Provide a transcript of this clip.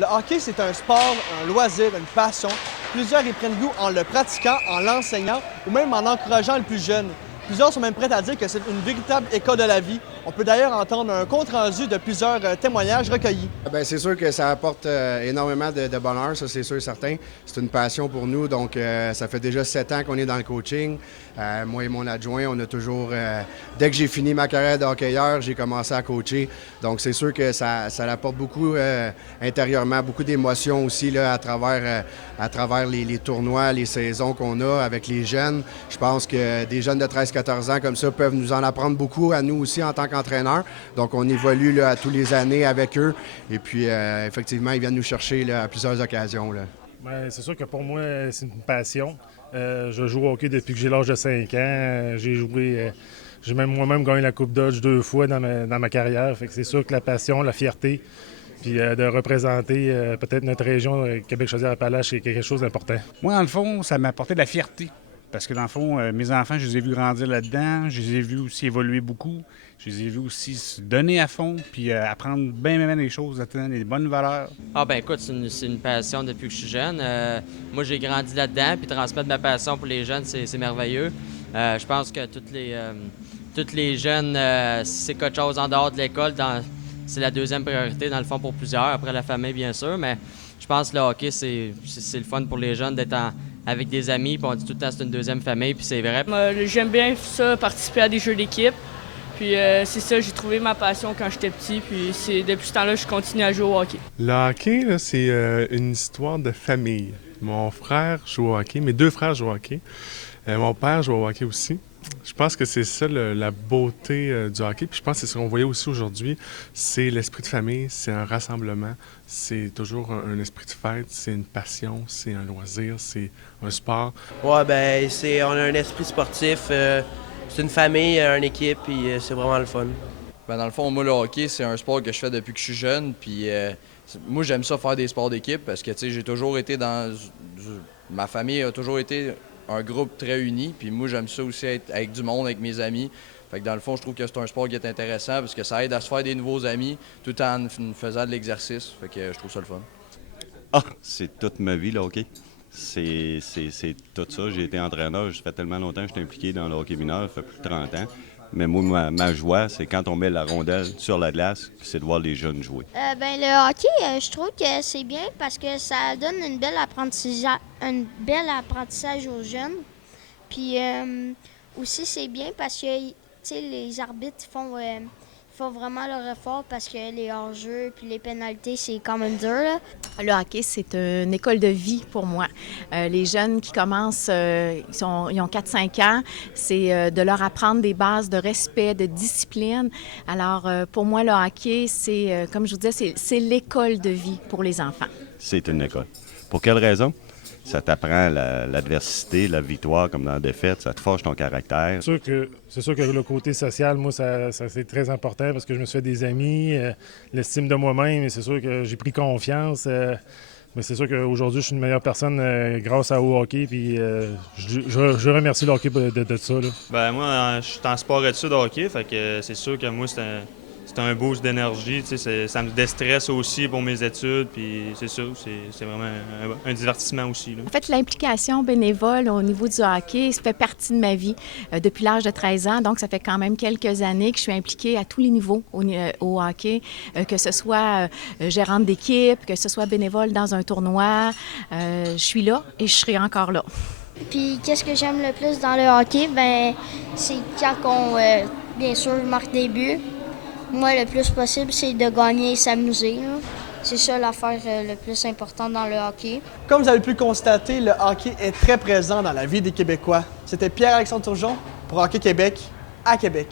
Le hockey, c'est un sport, un loisir, une passion. Plusieurs y prennent goût en le pratiquant, en l'enseignant ou même en encourageant le plus jeune. Plusieurs sont même prêts à dire que c'est une véritable école de la vie. On peut d'ailleurs entendre un compte-rendu de plusieurs témoignages recueillis. Bien, c'est sûr que ça apporte énormément de bonheur, ça c'est sûr et certain. C'est une passion pour nous, donc ça fait déjà 7 ans qu'on est dans le coaching. Moi et mon adjoint, on a toujours, dès que j'ai fini ma carrière de hockeyeur, j'ai commencé à coacher. Donc c'est sûr que ça apporte beaucoup intérieurement, beaucoup d'émotions aussi là, à travers les tournois, les saisons qu'on a avec les jeunes. Je pense que des jeunes de 13-14 ans comme ça peuvent nous en apprendre beaucoup à nous aussi en tant qu'entraîneurs. Donc on évolue là, à tous les années avec eux. Et puis, effectivement, ils viennent nous chercher là, à plusieurs occasions. Là. Bien, c'est sûr que pour moi, c'est une passion. Je joue au hockey depuis que j'ai l'âge de 5 ans. J'ai joué, j'ai même moi-même gagné la Coupe Dodge 2 fois dans ma carrière. Fait que c'est sûr que la passion, la fierté, puis de représenter peut-être notre région, Québec-Chaudière-Appalaches, c'est quelque chose d'important. Moi, dans le fond, ça m'a apporté de la fierté. Parce que dans le fond, mes enfants, je les ai vus grandir là-dedans. Je les ai vus aussi évoluer beaucoup. Je les ai vus aussi se donner à fond, puis apprendre bien des choses, atteindre des bonnes valeurs. Ah ben écoute, c'est une passion depuis que je suis jeune. Moi, j'ai grandi là-dedans, puis transmettre ma passion pour les jeunes, c'est merveilleux. Je pense que toutes les jeunes, si c'est quelque chose en dehors de l'école, c'est la deuxième priorité, dans le fond, pour plusieurs, après la famille, bien sûr. Mais je pense que le hockey, c'est le fun pour les jeunes d'être avec des amis, puis on dit tout le temps c'est une deuxième famille, puis c'est vrai. J'aime bien ça, participer à des jeux d'équipe. Puis c'est ça, j'ai trouvé ma passion quand j'étais petit, puis depuis ce temps-là, je continue à jouer au hockey. Le hockey, là, c'est une histoire de famille. Mon frère joue au hockey, mes 2 frères jouent au hockey. Mon père joue au hockey aussi. Je pense que c'est ça la beauté du hockey. Puis je pense que c'est ce qu'on voyait aussi aujourd'hui, c'est l'esprit de famille, c'est un rassemblement, c'est toujours un esprit de fête, c'est une passion, c'est un loisir, c'est un sport. Ouais, ben on a un esprit sportif, c'est une famille, une équipe, puis c'est vraiment le fun. Ben dans le fond, moi, le hockey, c'est un sport que je fais depuis que je suis jeune, puis moi, j'aime ça faire des sports d'équipe parce que, tu sais, j'ai toujours été ma famille a toujours été un groupe très uni, puis moi, j'aime ça aussi être avec du monde, avec mes amis. Fait que dans le fond, je trouve que c'est un sport qui est intéressant parce que ça aide à se faire des nouveaux amis tout en faisant de l'exercice. Fait que je trouve ça le fun. Ah, c'est toute ma vie, le hockey. C'est tout ça. J'ai été entraîneur. Ça fait tellement longtemps que je suis impliqué dans le hockey mineur. Ça fait plus de 30 ans. Mais moi, ma joie, c'est quand on met la rondelle sur la glace, c'est de voir les jeunes jouer. Le hockey, je trouve que c'est bien parce que ça donne un bel apprentissage aux jeunes. Puis aussi, c'est bien parce que les arbitres font vraiment leur effort parce que les hors-jeux puis les pénalités, c'est quand même dur. Là. Le hockey, c'est une école de vie pour moi. Les jeunes qui commencent, ils ont 4-5 ans, c'est de leur apprendre des bases de respect, de discipline. Alors, pour moi, le hockey, c'est, comme je vous disais, c'est l'école de vie pour les enfants. C'est une école. Pour quelle raison? Ça t'apprend l'adversité, la victoire comme dans la défaite, ça te forge ton caractère. C'est sûr que le côté social, moi, ça c'est très important parce que je me suis fait des amis, l'estime de moi-même, et c'est sûr que j'ai pris confiance. Mais c'est sûr qu'aujourd'hui, je suis une meilleure personne grâce au hockey, puis je remercie le hockey de ça. Là. Ben moi, je suis en sport-études hockey, fait que c'est sûr que moi, c'est un boost d'énergie, ça me déstresse aussi pour mes études, puis c'est ça, c'est vraiment un divertissement aussi. Là. En fait, l'implication bénévole au niveau du hockey, ça fait partie de ma vie depuis l'âge de 13 ans, donc ça fait quand même quelques années que je suis impliquée à tous les niveaux au hockey, que ce soit gérante d'équipe, que ce soit bénévole dans un tournoi, je suis là et je serai encore là. Puis qu'est-ce que j'aime le plus dans le hockey? C'est quand on, bien sûr, marque des buts. Moi, le plus possible, c'est de gagner et s'amuser. C'est ça l'affaire le plus importante dans le hockey. Comme vous avez pu le constater, le hockey est très présent dans la vie des Québécois. C'était Pierre-Alexandre Turgeon pour Hockey Québec, à Québec.